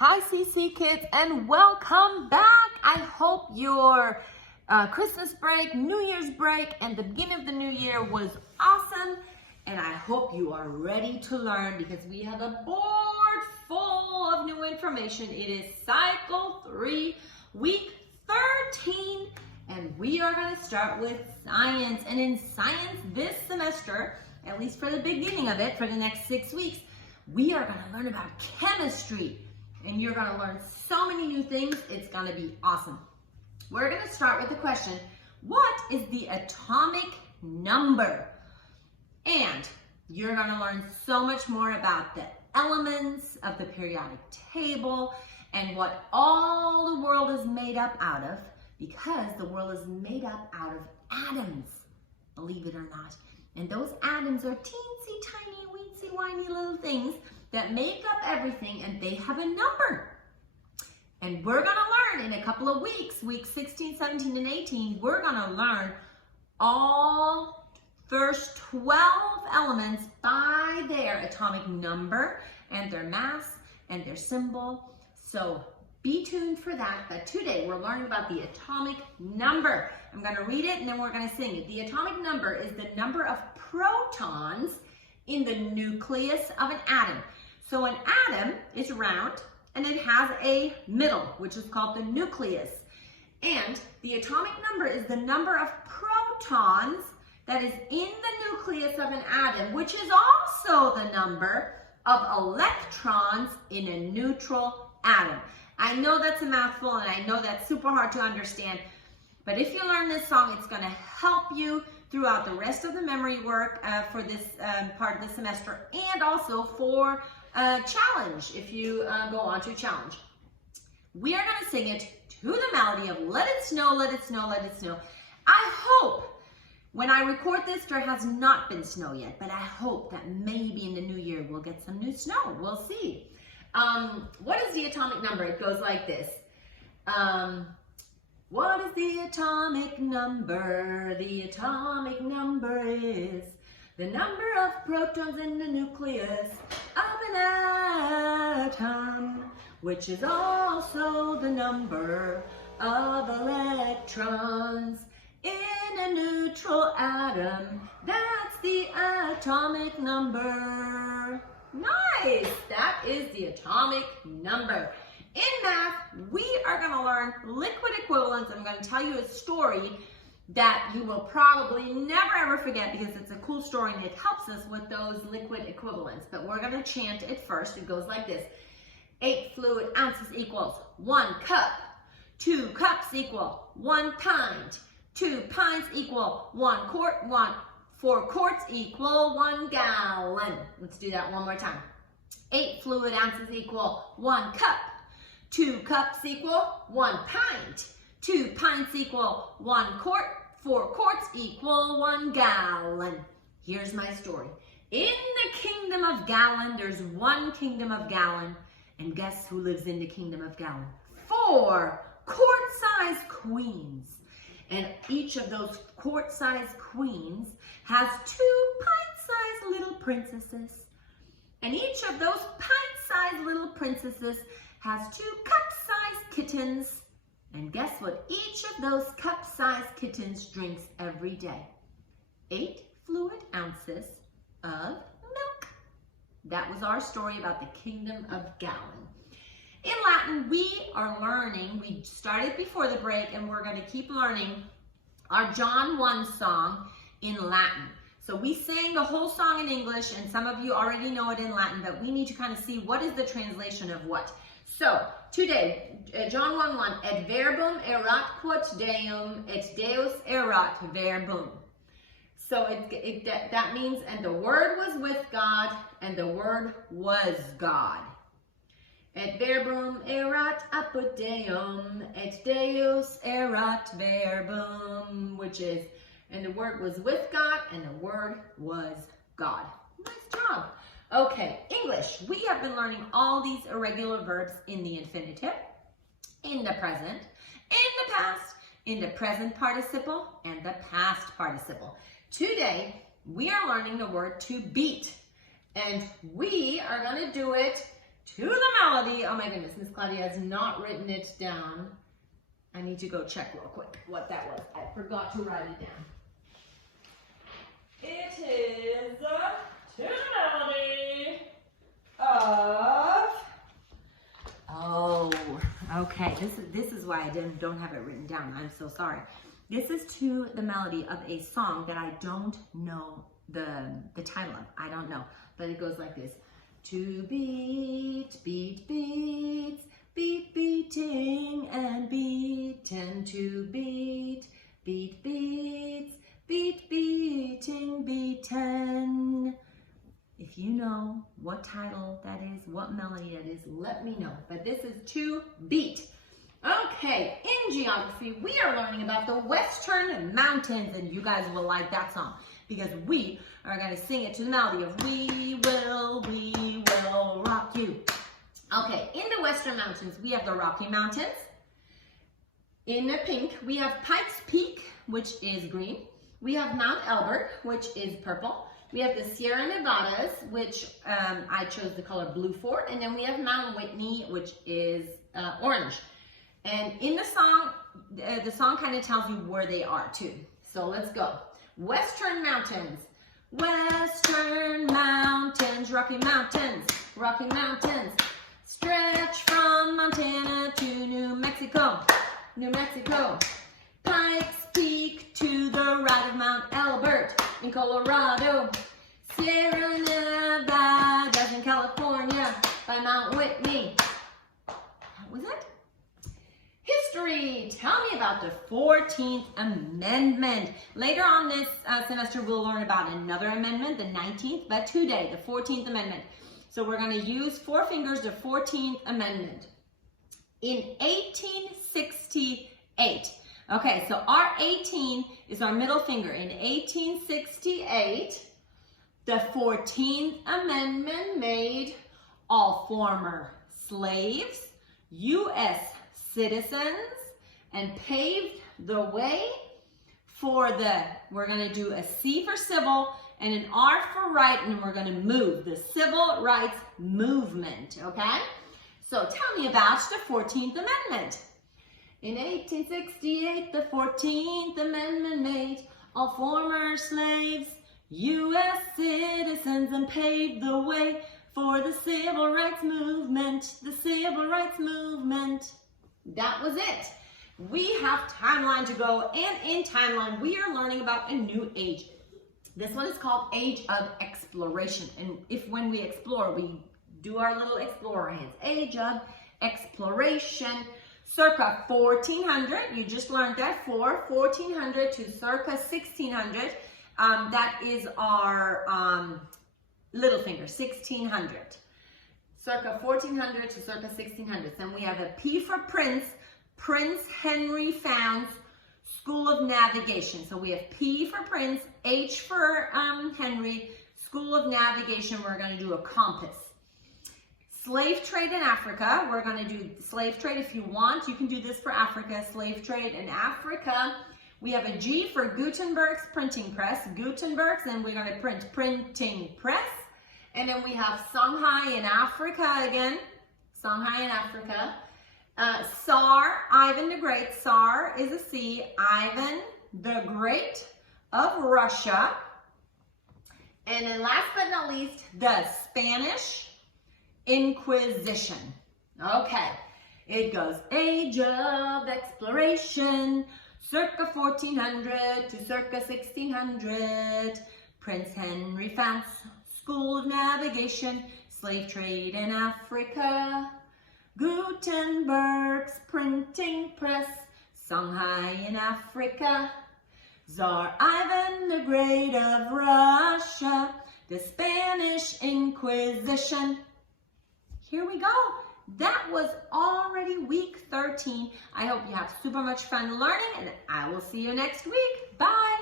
Hi CC Kids and welcome back. I hope your Christmas break, New Year's break, and the beginning of the new year was awesome. And I hope you are ready to learn because we have a board full of new information. It is Cycle 3, Week 13, and we are going to start with science. And in science this semester, at least for the beginning of it, for the next 6 weeks, we are going to learn about chemistry. And you're going to learn so many new things. It's going to be awesome. We're going to start with the question, what is the atomic number? And you're going to learn so much more about the elements of the periodic table and what all the world is made up out of, because the world is made up out of atoms, believe it or not. And those atoms are teensy tiny, weensy, whiny little things that make up everything, and they have a number. And we're going to learn in a couple of weeks, weeks 16, 17, and 18, we're going to learn all first 12 elements by their atomic number and their mass and their symbol. So be tuned for that. But today we're learning about the atomic number. I'm going to read it and then we're going to sing it. The atomic number is the number of protons in the nucleus of an atom. So an atom is round and it has a middle, which is called the nucleus. And the atomic number is the number of protons that is in the nucleus of an atom, which is also the number of electrons in a neutral atom. I know that's a mouthful and I know that's super hard to understand, but if you learn this song, it's going to help you throughout the rest of the memory work for this part of the semester, and also for a challenge if you go on to challenge. We are going to sing it to the melody of Let It Snow, Let It Snow, Let It Snow. I hope when I record this, there has not been snow yet, but I hope that maybe in the new year we'll get some new snow. We'll see. What is the atomic number? It goes like this. What is the atomic number? The atomic number is the number of protons in the nucleus of an atom, which is also the number of electrons in a neutral atom. That's the atomic number. Nice! That is the atomic number. In math, we are going to learn liquid equivalents. I'm going to tell you a story that you will probably never ever forget because it's a cool story and it helps us with those liquid equivalents. But we're going to chant it first. It goes like this. 8 fluid ounces equals 1 cup. 2 cups equal 1 pint. 2 pints equal 1 quart. 4 quarts equal 1 gallon. Let's do that one more time. 8 fluid ounces equal 1 cup. 2 cups equal 1 pint. 2 pints equal 1 quart. 4 quarts equal 1 gallon. Here's my story. In the kingdom of Gallon, there's one kingdom of Gallon. And guess who lives in the kingdom of Gallon? 4 quart-sized queens. And each of those quart-sized queens has 2 pint-sized little princesses. And each of those pint-sized little princesses has 2 cup-sized kittens. And guess what each of those cup-sized kittens drinks every day? 8 fluid ounces of milk. That was our story about the kingdom of Gallon. In Latin, we are learning, we started before the break, and we're going to keep learning our John 1 song in Latin. So we sang the whole song in English, and some of you already know it in Latin, but we need to kind of see what is the translation of what. So today, John 1:1, et verbum erat quod Deum, et Deus erat verbum. So that means, and the Word was with God, and the Word was God. Et verbum erat apud Deum, et Deus erat verbum, which is, and the Word was with God, and the Word was God. Nice job. Okay, English. We have been learning all these irregular verbs in the infinitive, in the present, in the past, in the present participle, and the past participle. Today, we are learning the word to beat. And we are going to do it to the melody. Oh my goodness, Miss Claudia has not written it down. I need to go check real quick what that was. I forgot to write it down. It is to the melody of, oh, okay. This is why I don't have it written down. I'm so sorry. This is to the melody of a song that I don't know the title of. I don't know, but it goes like this. To beat, beat, beats, beat, beating, and beaten. To beat, beat, beats, beat, beating, beaten. If you know what title that is, what melody that is, let me know. But this is to beat. Okay, in geography, we are learning about the Western Mountains, and you guys will like that song because we are going to sing it to the melody of We Will Rock You. Okay, in the Western Mountains, we have the Rocky Mountains. In the pink, we have Pikes Peak, which is green. We have Mount Elbert, which is purple. We have the Sierra Nevadas, which I chose the color blue for. And then we have Mount Whitney, which is orange. And in the song kind of tells you where they are too. So let's go. Western Mountains. Western Mountains, Rocky Mountains, Rocky Mountains. Stretch from Montana to New Mexico, New Mexico. Pikes Peak to the right of Mount Elbert in Colorado. Sierra Nevada in California by Mount Whitney. What was it? History. Tell me about the 14th Amendment. Later on this semester, we'll learn about another amendment, the 19th, but today, the 14th Amendment. So we're going to use four fingers, the 14th Amendment. In 1868, okay, so our 18 is our middle finger. In 1868, the 14th Amendment made all former slaves U.S. citizens and paved the way for we're going to do a C for civil and an R for right, and we're going to move the civil rights movement, okay? So tell me about the 14th Amendment. In 1868, the 14th Amendment made all former slaves U.S. citizens and paved the way for the civil rights movement, the civil rights movement. That was it. We have timeline to go, and in timeline, we are learning about a new age. This one is called Age of Exploration, and when we explore, we do our little explorer hands. Age of Exploration, circa 1400, you just learned that, 1400 to circa 1600, that is our little finger, 1600. Circa 1400 to circa 1600. Then we have a P for Prince, Prince Henry Fowne's School of Navigation. So we have P for Prince, H for Henry, School of Navigation. We're going to do a compass. Slave trade in Africa. We're going to do slave trade if you want. You can do this for Africa. Slave trade in Africa. We have a G for Gutenberg's printing press. Gutenberg's, and we're going to print printing press. And then we have Songhai in Africa again. Songhai in Africa. Tsar, Ivan the Great. Tsar is a C. Ivan the Great of Russia. And then last but not least, the Spanish Inquisition. Okay, it goes Age of Exploration, circa 1400 to circa 1600. Prince Henry Fowne's School of Navigation, slave trade in Africa. Gutenberg's printing press, Songhai in Africa. Tsar Ivan the Great of Russia, the Spanish Inquisition. Here we go. That was already week 13. I hope you have super much fun learning, and I will see you next week. Bye.